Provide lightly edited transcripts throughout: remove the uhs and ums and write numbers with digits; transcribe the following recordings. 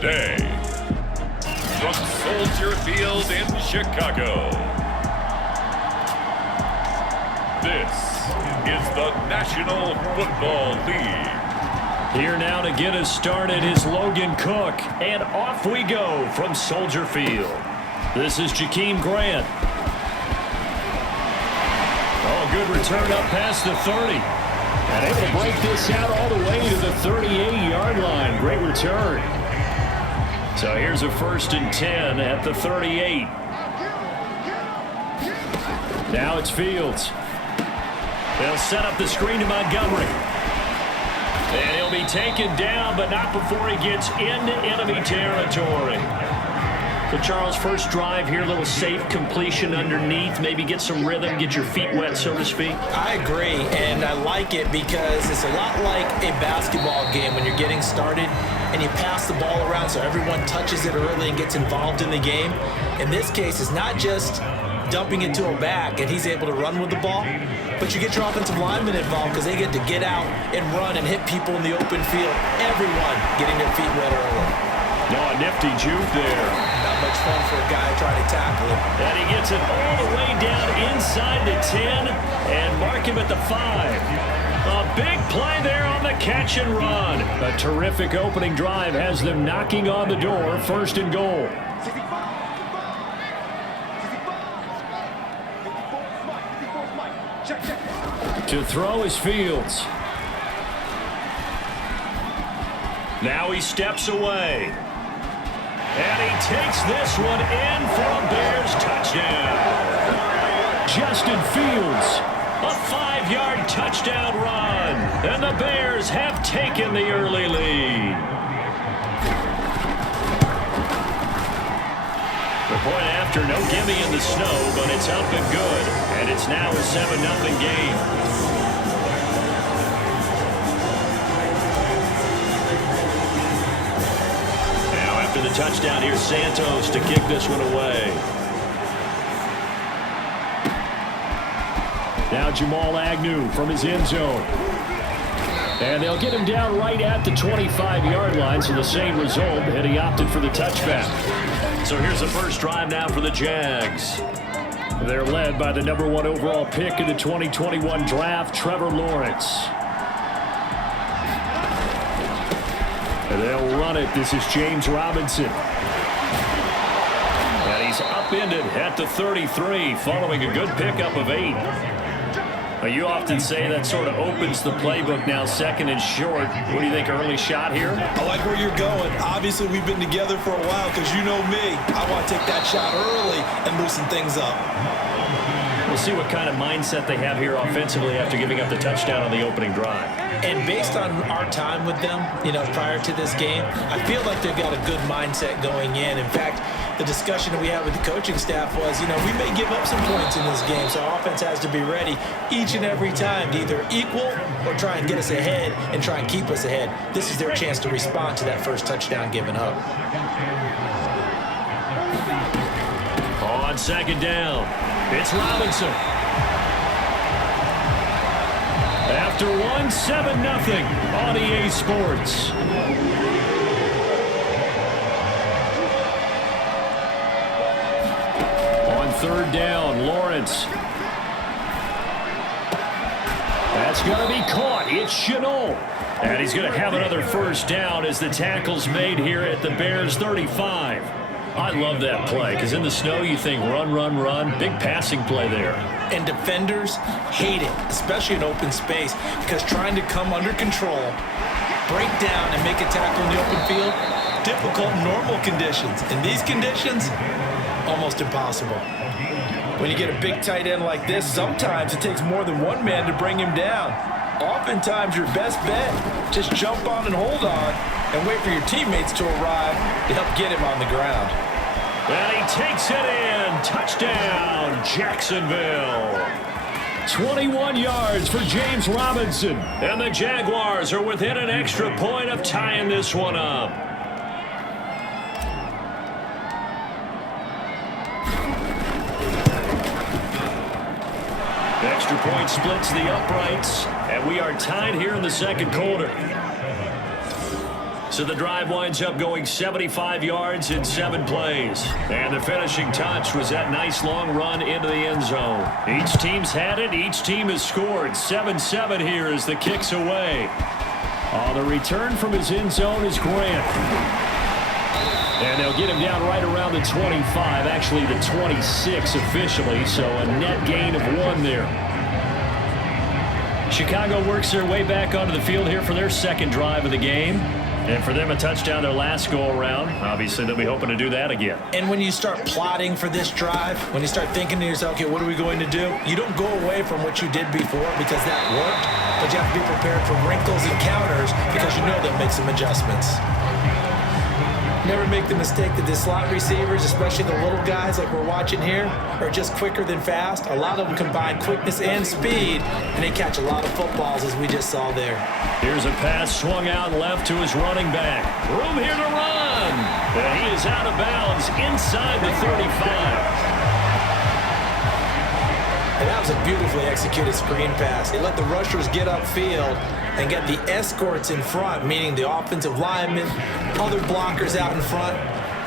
today, from Soldier Field in Chicago, this is the National Football League. Here now to get us started is Logan Cook, and off we go from Soldier Field. This is Jakeem Grant. Oh, good return up past the 30. And able to break this out all the way to the 38-yard line. Great return. So here's a 1st and 10 at the 38. Now it's Fields. They'll set up the screen to Montgomery. And he'll be taken down, but not before he gets into enemy territory. So, Charles, first drive here, a little safe completion underneath. Maybe get some rhythm, get your feet wet, so to speak. I agree, and I like it because it's a lot like a basketball game when you're getting started and you pass the ball around so everyone touches it early and gets involved in the game. In this case, it's not just dumping it to a back and he's able to run with the ball, but you get your offensive linemen involved because they get to get out and run and hit people in the open field. Everyone getting their feet wet early. No, a nifty juke there. Not much fun for a guy trying to tackle him. And he gets it all the way down inside the 10 and mark him at the 5. A big play there on the catch and run. A terrific opening drive has them knocking on the door, 1st and goal. To throw is Fields. Now he steps away. And he takes this one in for a Bears touchdown. Justin Fields, a 5-yard touchdown run. And the Bears have taken the early lead. The point after, no gimme in the snow, but it's up and good. And it's now a 7-0 game. The touchdown here, Santos to kick this one away. Now Jamal Agnew from his end zone. And they'll get him down right at the 25-yard line, so the same result, and he opted for the touchback. So here's the first drive now for the Jags. They're led by the #1 overall pick in the 2021 draft, Trevor Lawrence. And they'll run it. This is James Robinson. And he's upended at the 33 following a good pickup of 8. Now, you often say that sort of opens the playbook now, 2nd and short. What do you think, early shot here? I like where you're going. Obviously, we've been together for a while because you know me. I want to take that shot early and loosen things up. We'll see what kind of mindset they have here offensively after giving up the touchdown on the opening drive. And based on our time with them, prior to this game, I feel like they've got a good mindset going in. In fact, the discussion that we had with the coaching staff was, we may give up some points in this game, so our offense has to be ready each and every time to either equal or try and get us ahead and try and keep us ahead. This is their chance to respond to that first touchdown given up. On 2nd down, it's Robinson. After 1, 7-0 on EA Sports. On 3rd down, Lawrence. That's going to be caught. It's Chenault. And he's going to have another first down as the tackle's made here at the Bears 35. I love that play because in the snow you think run, run, run. Big passing play there. And defenders hate it, especially in open space, because trying to come under control, break down, and make a tackle in the open field, difficult in normal conditions. In these conditions, almost impossible. When you get a big tight end like this, sometimes it takes more than one man to bring him down. Oftentimes, your best bet, just jump on and hold on and wait for your teammates to arrive to help get him on the ground. And he takes it in. Touchdown, Jacksonville. 21 yards for James Robinson. And the Jaguars are within an extra point of tying this one up. Extra point splits the uprights, and we are tied here in the 2nd quarter. So the drive winds up going 75 yards in 7 plays. And the finishing touch was that nice long run into the end zone. Each team's had it. Each team has scored. 7-7 here as the kick's away. The return from his end zone is Grant. And they'll get him down right around the 25, actually the 26 officially, so a net gain of 1 there. Chicago works their way back onto the field here for their second drive of the game. And for them, a touchdown their last go-around. Obviously, they'll be hoping to do that again. And when you start plotting for this drive, when you start thinking to yourself, okay, what are we going to do? You don't go away from what you did before because that worked, but you have to be prepared for wrinkles and counters because you know they'll make some adjustments. Never make the mistake that the slot receivers, especially the little guys like we're watching here, are just quicker than fast. A lot of them combine quickness and speed, and they catch a lot of footballs, as we just saw there. Here's a pass swung out left to his running back. Room here to run. And he is out of bounds inside the 35. And that was a beautifully executed screen pass. They let the rushers get upfield and get the escorts in front, meaning the offensive linemen, other blockers out in front,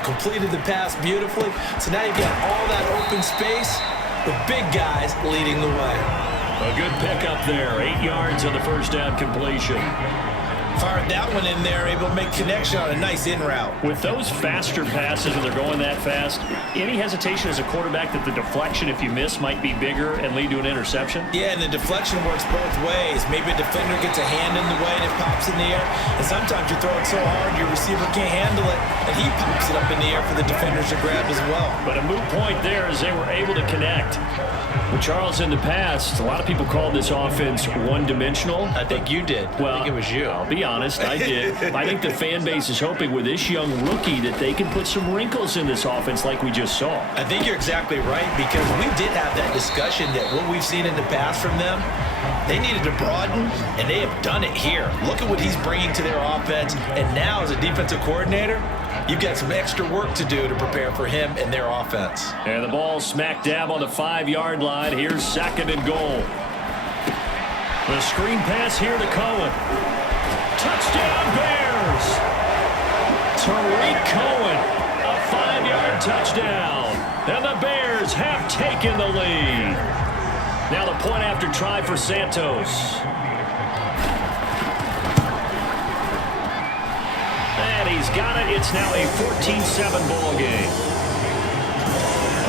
completed the pass beautifully. So now you've got all that open space with big guys leading the way. A good pickup there, 8 yards on the first down completion. Fired that one in there, able to make connection on a nice in route. With those faster passes and they're going that fast, any hesitation as a quarterback that the deflection, if you miss, might be bigger and lead to an interception? Yeah, and the deflection works both ways. Maybe a defender gets a hand in the way and it pops in the air. And sometimes you throw it so hard your receiver can't handle it, and he pops it up in the air for the defenders to grab as well. But a moot point there as they were able to connect. With Charles in the past, a lot of people called this offense one-dimensional. I think you did. Well, I think it was you. I'll be honest, I did. I think the fan base is hoping with this young rookie that they can put some wrinkles in this offense like we just saw. I think you're exactly right, because we did have that discussion that what we've seen in the past from them, they needed to broaden, and they have done it here. Look at what he's bringing to their offense, and now as a defensive coordinator, you've got some extra work to do to prepare for him and their offense. And the ball smack dab on the 5-yard line. Here's 2nd and goal. The screen pass here to Cohen. Touchdown Bears! Tariq Cohen, a 5-yard touchdown. And the Bears have taken the lead. Now the point after try for Santos. And he's got it. It's now a 14-7 ball game.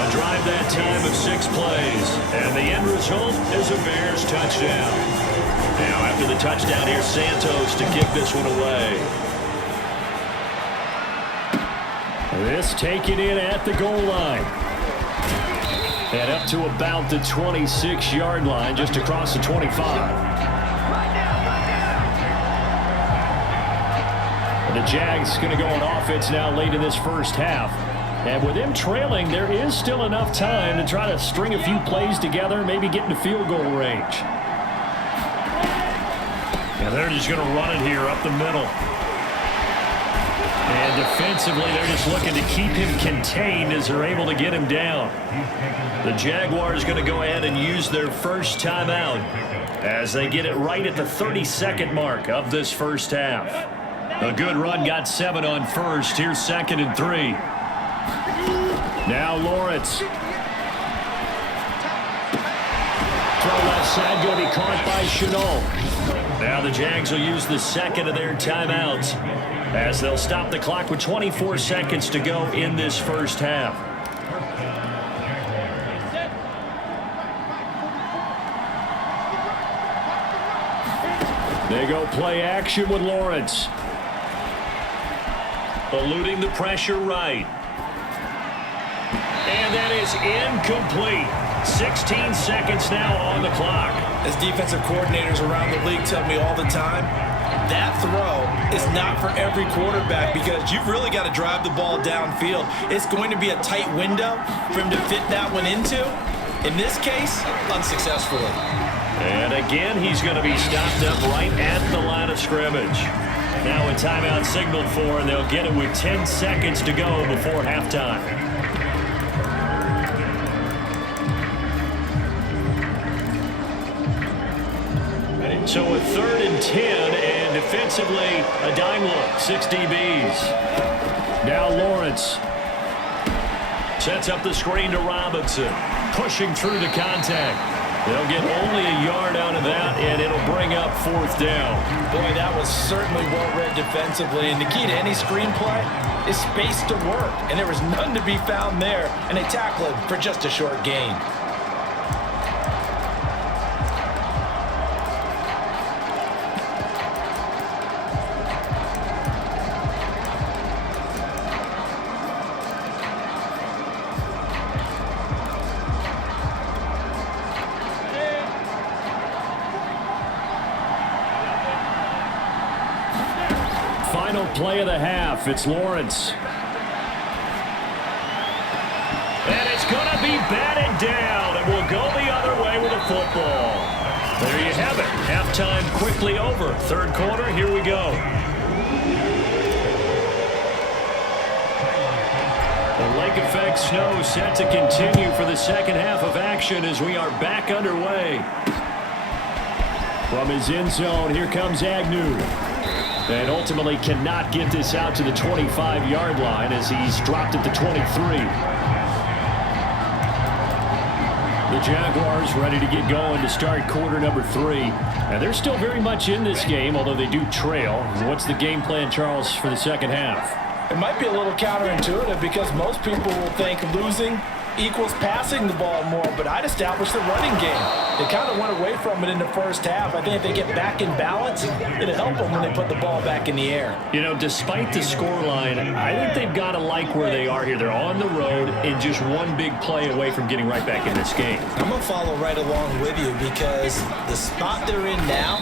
A drive that time of 6 plays. And the end result is a Bears touchdown. Now after the touchdown, here's Santos to kick this one away. This taken in at the goal line. And up to about the 26-yard line, just across the 25. The Jags going to go on offense now late in this first half. And with them trailing, there is still enough time to try to string a few plays together, maybe get into field goal range. And they're just going to run it here up the middle. And defensively, they're just looking to keep him contained as they're able to get him down. The Jaguars going to go ahead and use their first timeout as they get it right at the 32nd mark of this first half. A good run, got 7 on first. Here's 2nd and 3. Now Lawrence. Throw left side, going to be caught by Chenault. Now the Jags will use the second of their timeouts as they'll stop the clock with 24 seconds to go in this first half. They go play action with Lawrence. Eluding the pressure right. And that is incomplete. 16 seconds now on the clock. As defensive coordinators around the league tell me all the time, that throw is not for every quarterback because you've really got to drive the ball downfield. It's going to be a tight window for him to fit that one into. In this case, unsuccessfully. And again, he's going to be stopped up right at the line of scrimmage. Now a timeout signaled for, and they'll get it with 10 seconds to go before halftime. So a 3rd and 10, and Defensively, a dime look, 6 DBs. Now Lawrence sets up the screen to Robinson, pushing through the contact. They'll get only a yard out of that, and it'll bring up 4th down. Boy, that was certainly well-read defensively, and the key to any screenplay is space to work, and there was none to be found there, and they tackle it for just a short gain. Final play of the half. It's Lawrence. And it's going to be batted down, and we'll go the other way with the football. There you have it. Halftime quickly over. 3rd quarter, here we go. The lake effect snow set to continue for the second half of action as we are back underway. From his end zone, here comes Agnew. And ultimately cannot get this out to the 25-yard line as he's dropped at the 23. The Jaguars ready to get going to start quarter number 3. And they're still very much in this game, although they do trail. What's the game plan, Charles, for the second half? It might be a little counterintuitive because most people will think losing equals passing the ball more, but I'd establish the running game. They kind of went away from it in the first half. I think if they get back in balance, it'll help them when they put the ball back in the air. You know, despite the scoreline, I think they've got to like where they are here. They're on the road and just one big play away from getting right back in this game. I'm going to follow right along with you because the spot they're in now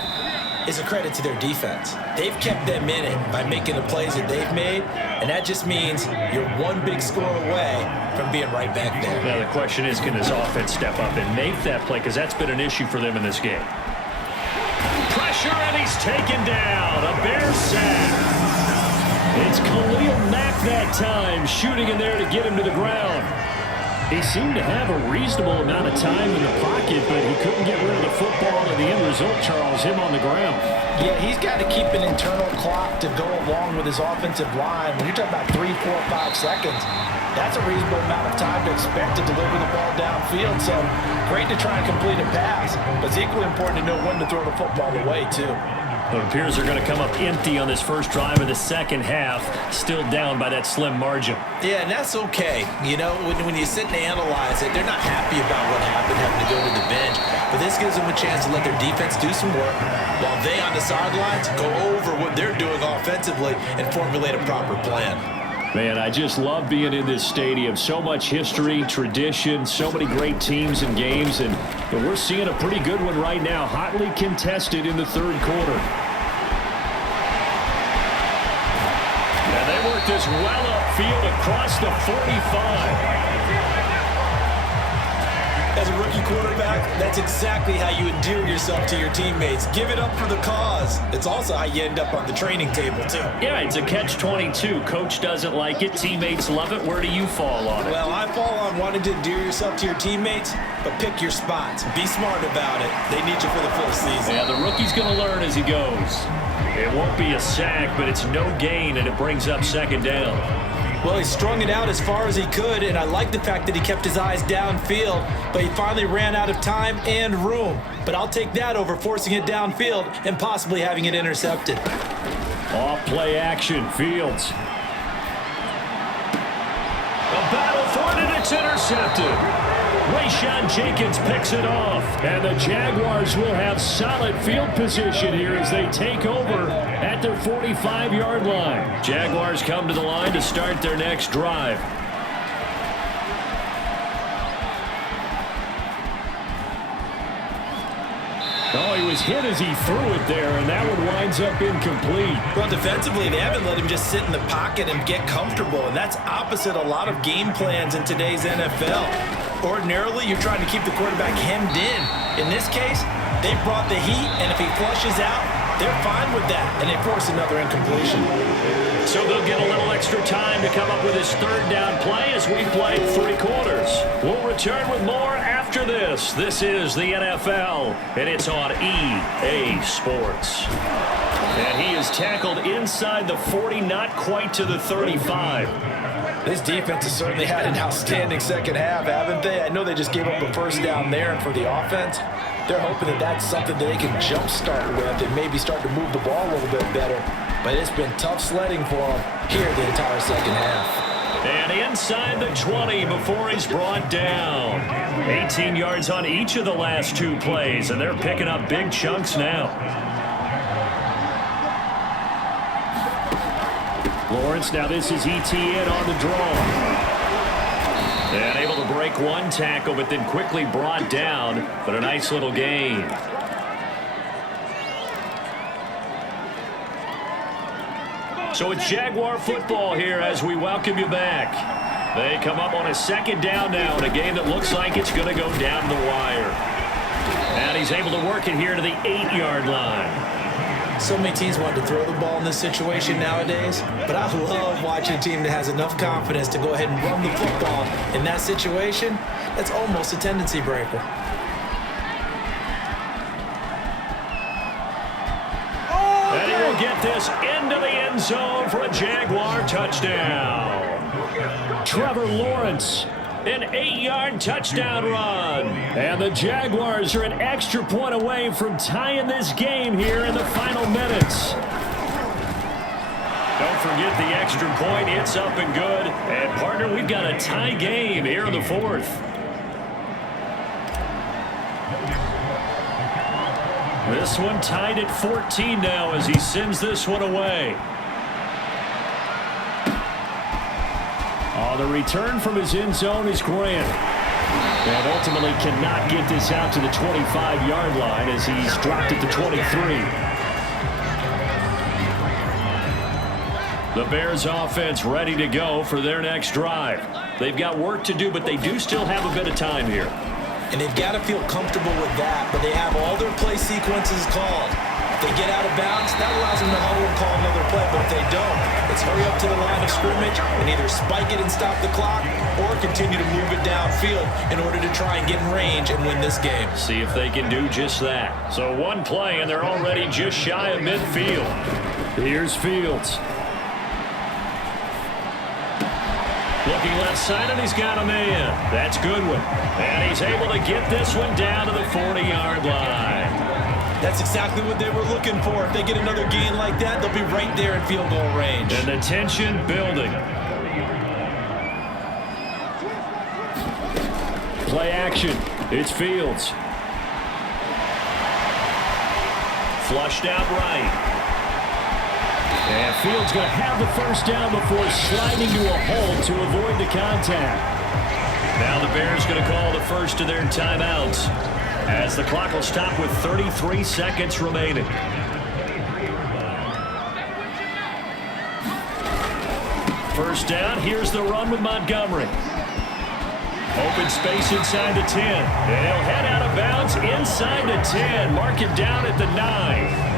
is a credit to their defense. They've kept them in it by making the plays that they've made, and that just means you're one big score away from being right back there. Now the question is, can this offense step up and make that play? Because that's been an issue for them in this game. Pressure, and he's taken down. A Bear sack. It's Khalil Mack that time, shooting in there to get him to the ground. He seemed to have a reasonable amount of time in the pocket, but he couldn't get rid of the football, and the end result, Charles, him on the ground. Yeah, he's got to keep an internal clock to go along with his offensive line. When you're talking about 3, 4, 5 seconds, that's a reasonable amount of time to expect to deliver the ball downfield. So great to try and complete a pass, but it's equally important to know when to throw the football away, too. It appears they're going to come up empty on this first drive of the second half, still down by that slim margin. Yeah, and that's okay. You know, when you sit and analyze it, they're not happy about what happened, having to go to the bench. But this gives them a chance to let their defense do some work while they on the sidelines go over what they're doing offensively and formulate a proper plan. Man, I just love being in this stadium. So much history, tradition, so many great teams and games, and we're seeing a pretty good one right now, hotly contested in the 3rd quarter. And they work this well upfield across the 45. As a rookie quarterback, that's exactly how you endear yourself to your teammates. Give it up for the cause. It's also how you end up on the training table, too. Yeah, it's a catch-22. Coach doesn't like it. Teammates love it. Where do you fall on it? Well, I fall on wanting to endear yourself to your teammates, but pick your spots. Be smart about it. They need you for the full season. Yeah, the rookie's going to learn as he goes. It won't be a sack, but it's no gain, and it brings up 2nd down. Well, he strung it out as far as he could, and I like the fact that he kept his eyes downfield, but he finally ran out of time and room. But I'll take that over forcing it downfield and possibly having it intercepted. Off play action, Fields. A battle for it, and it's intercepted. Rayshawn Jenkins picks it off, and the Jaguars will have solid field position here as they take over at their 45-yard line. Jaguars come to the line to start their next drive. Oh, he was hit as he threw it there, and that one winds up incomplete. Well, defensively, they haven't let him just sit in the pocket and get comfortable, and that's opposite a lot of game plans in today's NFL. Ordinarily, you're trying to keep the quarterback hemmed in. In this case, they brought the heat, and if he flushes out, they're fine with that, and they force another incompletion. So they'll get a little extra time to come up with his 3rd down play as we play 3 quarters. We'll return with more after this. This is the NFL, and it's on EA Sports. And he is tackled inside the 40, not quite to the 35. This defense has certainly had an outstanding second half, haven't they? I know they just gave up a first down there, and for the offense, they're hoping that that's something that they can jumpstart with and maybe start to move the ball a little bit better. But it's been tough sledding for them here the entire second half. And inside the 20 before he's brought down. 18 yards on each of the last two plays, and they're picking up big chunks now. Lawrence, now this is ETN on the draw. And able to break one tackle, but then quickly brought down, but a nice little gain. So it's Jaguar football here as we welcome you back. They come up on a second down now in a game that looks like it's going to go down the wire. And he's able to work it here to the 8-yard line. So many teams want to throw the ball in this situation nowadays, but I love watching a team that has enough confidence to go ahead and run the football. In that situation, that's almost a tendency breaker. And he will get this into the end zone for a Jaguar touchdown. Trevor Lawrence, an 8-yard touchdown run. And the Jaguars are an extra point away from tying this game here in the final minutes. Don't forget the extra point. It's up and good. And, partner, we've got a tie game here in the fourth. This one tied at 14 now as he sends this one away. The return from his end zone is Grant. And ultimately cannot get this out to the 25-yard line as he's dropped at the 23. The Bears offense ready to go for their next drive. They've got work to do, but they do still have a bit of time here. And they've got to feel comfortable with that, but they have all their play sequences called. If they get out of bounds, that allows them to huddle and call another play, but if they don't, it's hurry up to the line of scrimmage and either spike it and stop the clock or continue to move it downfield in order to try and get in range and win this game. See if they can do just that. So one play, and they're already just shy of midfield. Here's Fields. Looking left side, and he's got a man. That's Goodwin. And he's able to get this one down to the 40-yard line. That's exactly what they were looking for. If they get another gain like that, they'll be right there in field goal range. And the tension building. Play action. It's Fields. Flushed out right. And Fields going to have the first down before sliding to a hole to avoid the contact. Now the Bears going to call the first of their timeouts as the clock will stop with 33 seconds remaining. First down, here's the run with Montgomery. Open space inside the 10. And he'll head out of bounds inside the 10. Mark it down at the 9.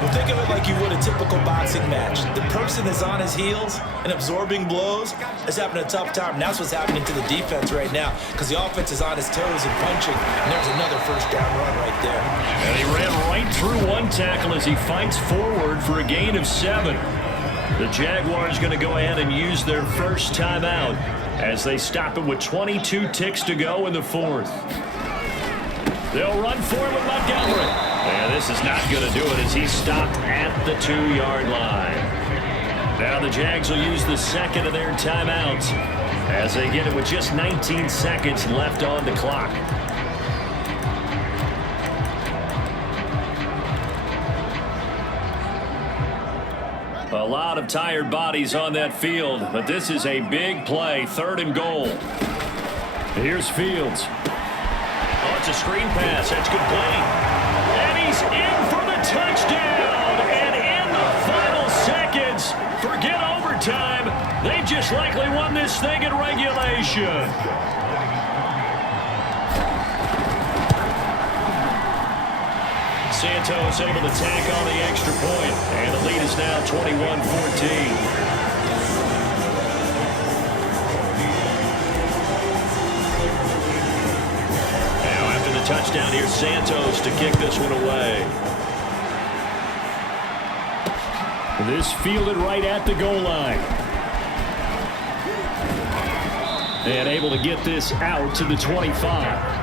Well, think of it like you would a typical boxing match. The person is on his heels and absorbing blows is having a tough time. And that's what's happening to the defense right now because the offense is on his toes and punching. And there's another first down run right there. And he ran right through one tackle as he fights forward for a gain of 7. The Jaguars going to go ahead and use their first timeout as they stop it with 22 ticks to go in the fourth. They'll run for it with Montgomery. And this is not going to do it as he's stopped at the 2-yard line. Now the Jags will use the second of their timeouts as they get it with just 19 seconds left on the clock. A lot of tired bodies on that field, but this is a big play, 3rd and goal. Here's Fields. Oh, it's a screen pass. That's complete. And he's in for the touchdown. And in the final seconds, forget overtime. They just likely won this thing in regulation. Santos able to tack on the extra point. And the lead is now 21-14. Touchdown here, Santos to kick this one away. This fielded right at the goal line. And able to get this out to the 25.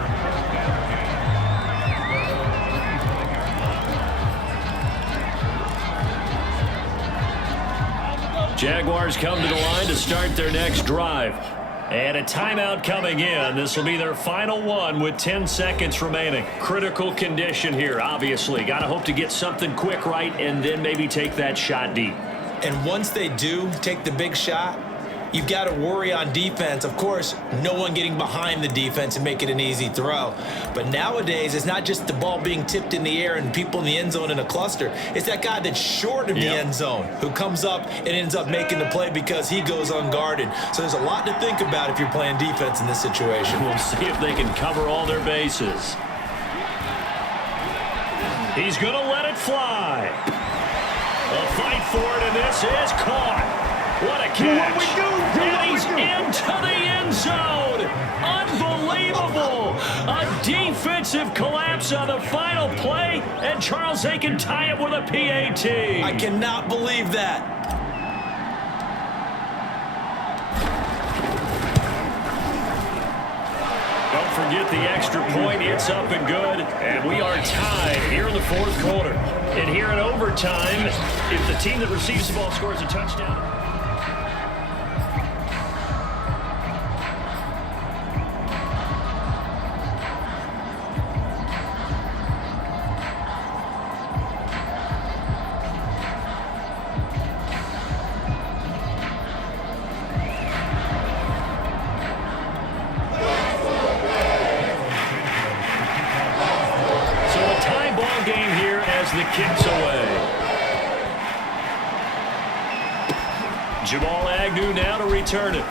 Jaguars come to the line to start their next drive. And a timeout coming in. This will be their final one with 10 seconds remaining. Critical condition here, obviously. Got to hope to get something quick right and then maybe take that shot deep. And once they do take the big shot, you've got to worry on defense. Of course, no one getting behind the defense and make it an easy throw. But nowadays, it's not just the ball being tipped in the air and people in the end zone in a cluster. It's that guy that's short of the end zone who comes up and ends up making the play because he goes unguarded. So there's a lot to think about if you're playing defense in this situation. We'll see if they can cover all their bases. He's going to let it fly. A fight for it, and this is caught. What a catch. And he's into the end zone. Unbelievable. A defensive collapse on the final play, and Charles, they can tie it with a PAT. I cannot believe that. Don't forget the extra point. It's up and good. And we are tied here in the fourth quarter. And here in overtime, if the team that receives the ball scores a touchdown. The kicks away. Jamal Agnew now to return it.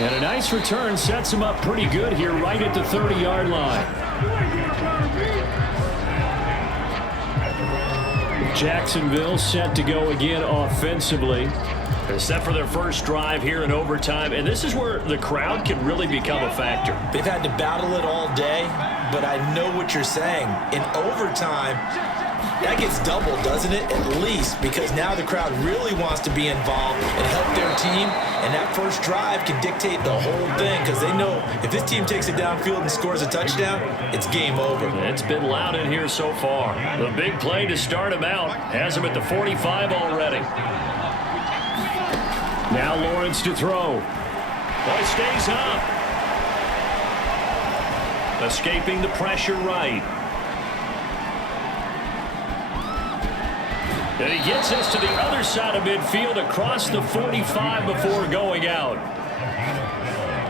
And a nice return sets him up pretty good here right at the 30-yard line. Jacksonville set to go again offensively. They're set for their first drive here in overtime, and this is where the crowd can really become a factor. They've had to battle it all day, but I know what you're saying. In overtime, that gets doubled, doesn't it? At least, because now the crowd really wants to be involved and help their team, and that first drive can dictate the whole thing because they know if this team takes it downfield and scores a touchdown, it's game over. It's been loud in here so far. The big play to start him out has him at the 45 already. Now Lawrence to throw. Ball stays up. Escaping the pressure right. And he gets us to the other side of midfield across the 45 before going out.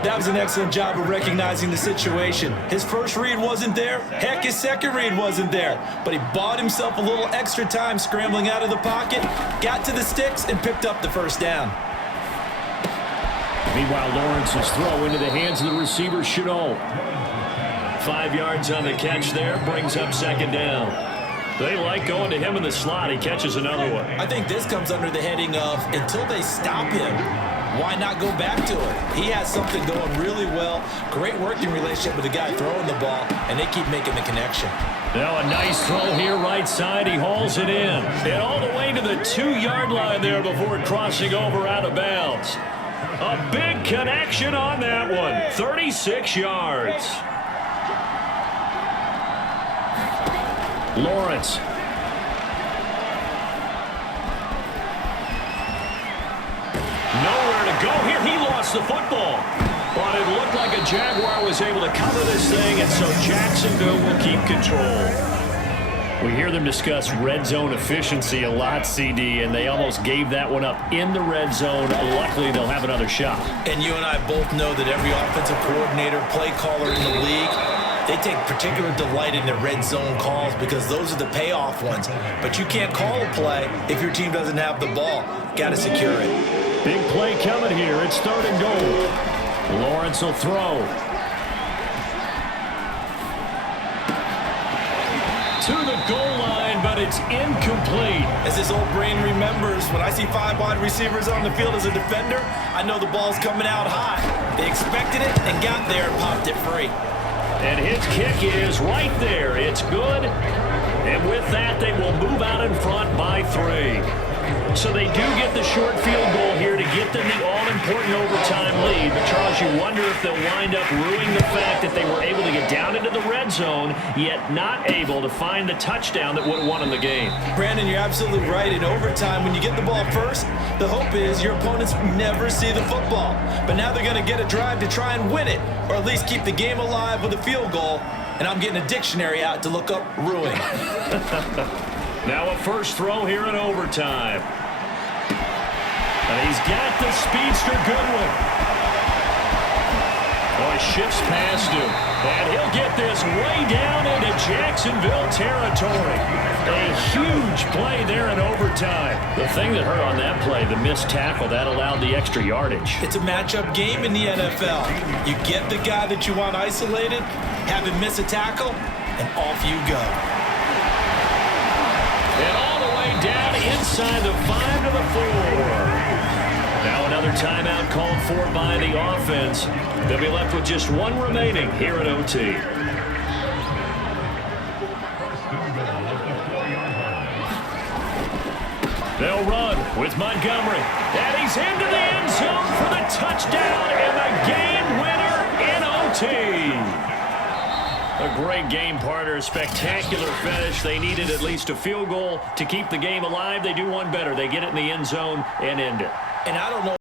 That was an excellent job of recognizing the situation. His first read wasn't there. Heck, his second read wasn't there. But he bought himself a little extra time scrambling out of the pocket, got to the sticks, and picked up the first down. Meanwhile, Lawrence's throw into the hands of the receiver, Chenault. 5 yards on the catch there, brings up second down. They like going to him in the slot. He catches another one. I think this comes under the heading of until they stop him, why not go back to it? He has something going really well. Great working relationship with the guy throwing the ball, and they keep making the connection. Now a nice throw here right side. He hauls it in. And all the way to the 2-yard line there before crossing over out of bounds. A big connection on that one. 36 yards. Lawrence. Nowhere to go here. He lost the football. But it looked like a Jaguar was able to cover this thing, and so Jacksonville will keep control. We hear them discuss red zone efficiency a lot, CD, and they almost gave that one up in the red zone. Luckily, they'll have another shot. And you and I both know that every offensive coordinator, play caller in the league, they take particular delight in their red zone calls because those are the payoff ones. But you can't call a play if your team doesn't have the ball. Got to secure it. Big play coming here. It's 3rd and goal. Lawrence will throw. To the goal line, but it's incomplete. As his old brain remembers, when I see 5 wide receivers on the field as a defender, I know the ball's coming out high. They expected it and got there and popped it free. And his kick is right there. It's good. And with that, they will move out in front by 3. So they do get the short field goal here to get them the all-important overtime lead. But, Charles, you wonder if they'll wind up ruining the fact that they were able to get down into the red zone, yet not able to find the touchdown that would have won them the game. Brandon, you're absolutely right. In overtime, when you get the ball first, the hope is your opponents never see the football. But now they're going to get a drive to try and win it, or at least keep the game alive with a field goal. And I'm getting a dictionary out to look up ruin. Now a first throw here in overtime. And he's got the speedster Goodwin. Boy, shifts past him. And he'll get this way down into Jacksonville territory. A huge play there in overtime. The thing that hurt on that play, the missed tackle, that allowed the extra yardage. It's a matchup game in the NFL. You get the guy that you want isolated, have him miss a tackle, and off you go. And all the way down inside the 5 to the 4. Now another timeout called for by the offense. They'll be left with just one remaining here at OT. They'll run with Montgomery. And he's into the end zone for the touchdown and the game winner in OT. A great game partner, spectacular finish. They needed at least a field goal to keep the game alive. They do one better. They get it in the end zone and end it. And I don't know.